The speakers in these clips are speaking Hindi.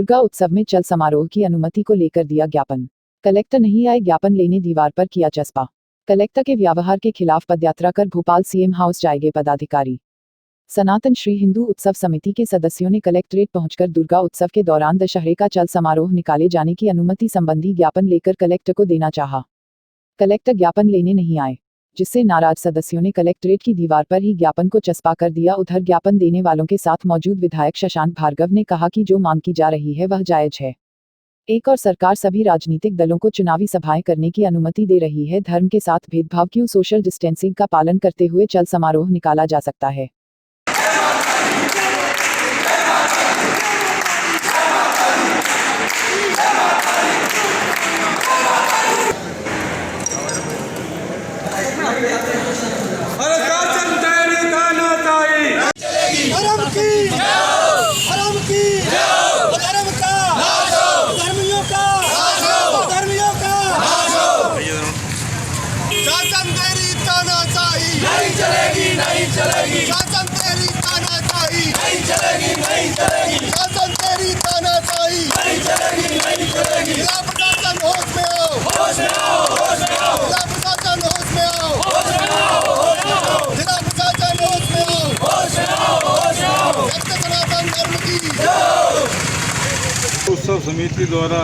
दुर्गा उत्सव में चल समारोह की अनुमति को लेकर दिया ज्ञापन। कलेक्टर नहीं आए ज्ञापन लेने, दीवार पर किया चस्पा। कलेक्टर के व्यवहार के खिलाफ पदयात्रा कर भोपाल सीएम हाउस जाएंगे पदाधिकारी। सनातन श्री हिंदू उत्सव समिति के सदस्यों ने कलेक्ट्रेट पहुंचकर दुर्गा उत्सव के दौरान दशहरे का चल समारोह निकाले जाने की अनुमति संबंधी ज्ञापन लेकर कलेक्टर को देना चाहा। कलेक्टर ज्ञापन लेने नहीं आए, जिससे नाराज सदस्यों ने कलेक्ट्रेट की दीवार पर ही ज्ञापन को चस्पा कर दिया। उधर ज्ञापन देने वालों के साथ मौजूद विधायक शशांक भार्गव ने कहा कि जो मांग की जा रही है वह जायज है। एक और सरकार सभी राजनीतिक दलों को चुनावी सभाएं करने की अनुमति दे रही है, धर्म के साथ भेदभाव क्यों? सोशल डिस्टेंसिंग का पालन करते हुए चल समारोह निकाला जा सकता है। नहीं चलेगी, शासन तेरी तानाशाही नहीं चलेगी, नहीं चलेगी, शासन तेरी तानाशाही नहीं चलेगी, नहीं चलेगी। जिला प्रशासन होश में आओ, होश में आओ, होश में आओ, जिला प्रशासन होश में आओ, होश में आओ, होश में आओ, जिला प्रशासन होश में आओ, होश में आओ, होश में आओ। सत्य सनातन धर्म की जय। उत्सव समिति द्वारा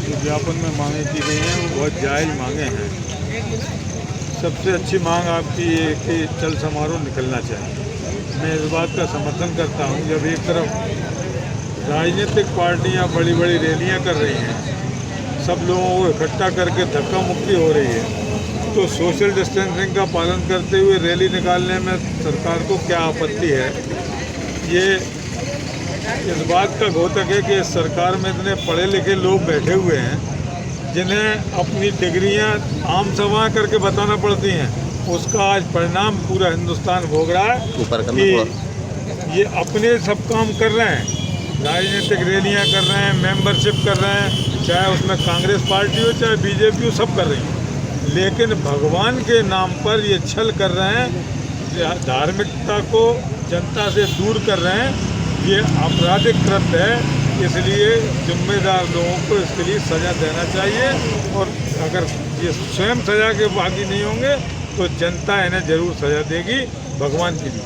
जो ज्ञापन में मांगे की गई हैं वो बहुत जायज मांगे हैं। सबसे अच्छी मांग आपकी ये कि चल समारोह निकलना चाहिए। मैं इस बात का समर्थन करता हूँ, जब एक तरफ राजनीतिक पार्टियाँ बड़ी बड़ी रैलियाँ कर रही हैं, सब लोगों को इकट्ठा करके धक्का मुक्की हो रही है, तो सोशल डिस्टेंसिंग का पालन करते हुए रैली निकालने में सरकार को क्या आपत्ति है? ये इस बात का घोतक है कि इस सरकार में इतने पढ़े लिखे लोग बैठे हुए हैं जिन्हें अपनी डिग्रियां आम सभा करके बताना पड़ती हैं। उसका आज परिणाम पूरा हिंदुस्तान भोग रहा है कि ये अपने सब काम कर रहे हैं, राजनीतिक रैलियां कर रहे हैं, मेंबरशिप कर रहे हैं, चाहे उसमें कांग्रेस पार्टी हो चाहे बीजेपी हो, सब कर रही हैं। लेकिन भगवान के नाम पर ये छल कर रहे हैं, धार्मिकता को जनता से दूर कर रहे हैं। ये आपराधिक कृत्य है, इसलिए जिम्मेदार लोगों को इसके लिए सज़ा देना चाहिए। और अगर ये स्वयं सज़ा के बागी नहीं होंगे तो जनता इन्हें ज़रूर सज़ा देगी भगवान के लिए।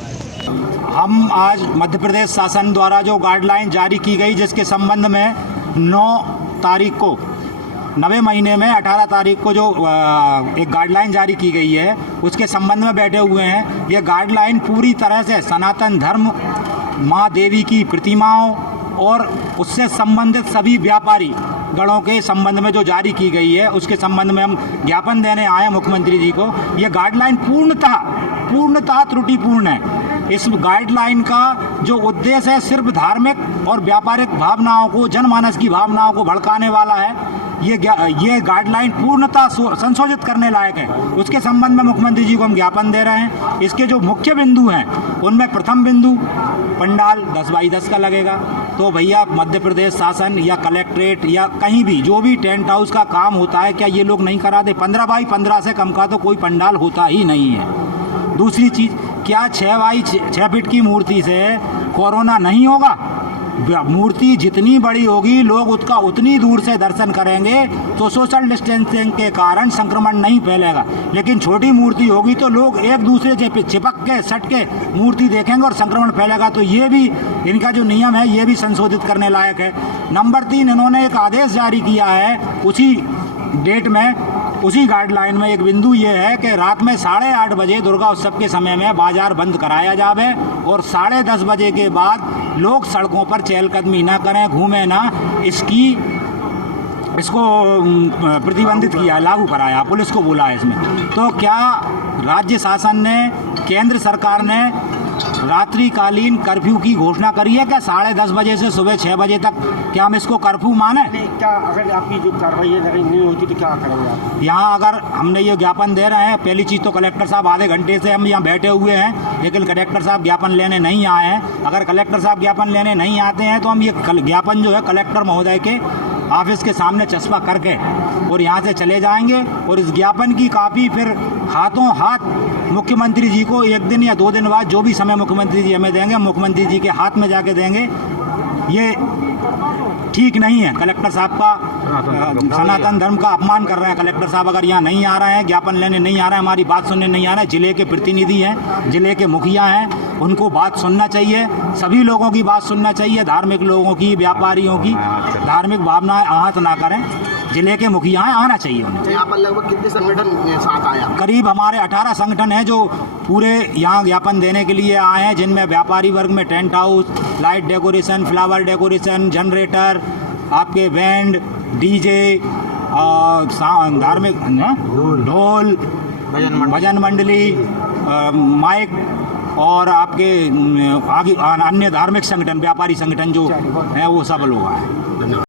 हम आज मध्य प्रदेश शासन द्वारा जो गाइडलाइन जारी की गई, जिसके संबंध में 9 तारीख को 9वें महीने में 18 तारीख को जो एक गाइडलाइन जारी की गई है, उसके संबंध में बैठे हुए हैं। ये गाइडलाइन पूरी तरह से सनातन धर्म, माँ देवी की प्रतिमाओं और उससे संबंधित सभी व्यापारी गणों के संबंध में जो जारी की गई है, उसके संबंध में हम ज्ञापन देने आए हैं मुख्यमंत्री जी को। यह गाइडलाइन पूर्णतः त्रुटिपूर्ण है। इस गाइडलाइन का जो उद्देश्य है सिर्फ धार्मिक और व्यापारिक भावनाओं को, जनमानस की भावनाओं को भड़काने वाला है। ये गाइडलाइन पूर्णतः संशोधित करने लायक है। उसके संबंध में मुख्यमंत्री जी को हम ज्ञापन दे रहे हैं। इसके जो मुख्य बिंदु हैं उनमें प्रथम बिंदु, पंडाल 10x10 का लगेगा। तो भैया मध्य प्रदेश शासन या कलेक्ट्रेट या कहीं भी जो भी टेंट हाउस का काम होता है, क्या ये लोग नहीं करा दे? 15x15 से कम का तो कोई पंडाल होता ही नहीं है। दूसरी चीज़, क्या 6x6 फीट की मूर्ति से कोरोना नहीं होगा? मूर्ति जितनी बड़ी होगी लोग उसका उतनी दूर से दर्शन करेंगे, तो सोशल डिस्टेंसिंग के कारण संक्रमण नहीं फैलेगा। लेकिन छोटी मूर्ति होगी तो लोग एक दूसरे से चिपक के सट के मूर्ति देखेंगे और संक्रमण फैलेगा। तो ये भी इनका जो नियम है ये भी संशोधित करने लायक है। नंबर 3, इन्होंने एक आदेश जारी किया है उसी डेट में, उसी गाइडलाइन में एक बिंदु ये है कि रात में 8:30 बजे दुर्गा उत्सव के समय में बाजार बंद कराया जावे और 10:30 बजे के बाद लोग सड़कों पर चहलकदमी ना करें, घूमें ना। इसको प्रतिबंधित किया, लागू कराया, पुलिस को बोला है इसमें। तो क्या राज्य शासन ने, केंद्र सरकार ने रात्रिकालीन कर्फ्यू की घोषणा करी है क्या? 10:30 बजे से सुबह 6 बजे तक क्या हम इसको कर्फ्यू माने? क्या अगर आपकी जो कार्रवाई नहीं होती तो क्या करेंगे आप? यहाँ अगर हमने ये ज्ञापन दे रहे हैं, पहली चीज़ तो कलेक्टर साहब आधे घंटे से हम यहाँ बैठे हुए हैं, लेकिन कलेक्टर साहब ज्ञापन लेने नहीं आए हैं। अगर कलेक्टर साहब ज्ञापन लेने नहीं आते हैं तो हम ये ज्ञापन जो है कलेक्टर महोदय के ऑफिस के सामने चस्पा करके और यहाँ से चले जाएंगे। और इस ज्ञापन की कापी फिर हाथों हाथ मुख्यमंत्री जी को 1 दिन या 2 दिन बाद, जो भी समय मुख्यमंत्री जी हमें देंगे, मुख्यमंत्री जी के हाथ में जाके देंगे। ये ठीक नहीं है। कलेक्टर साहब का सनातन धर्म का अपमान कर रहे हैं। कलेक्टर साहब अगर यहाँ नहीं आ रहे हैं, ज्ञापन लेने नहीं आ रहे हैं, हमारी बात सुनने नहीं आ रहे हैं, जिले के प्रतिनिधि हैं, जिले के मुखिया हैं, उनको बात सुनना चाहिए। सभी लोगों की बात सुनना चाहिए, धार्मिक लोगों की, व्यापारियों की। धार्मिक भावनाएं आहत ना करें। जिले के मुखिया हैं, आना चाहिए उन्हें। यहाँ पर लगभग कितने संगठन साथ आए हैं? करीब हमारे 18 संगठन हैं जो पूरे यहाँ ज्ञापन देने के लिए आए हैं, जिनमें व्यापारी वर्ग में tent house, light decoration, flower decoration, generator, आपके बैंड, डीजे, धार्मिक ढोल, भजन मंडली, माइक और आपके आगे अन्य धार्मिक संगठन, व्यापारी संगठन जो हैं वो सब लोग आए हैं।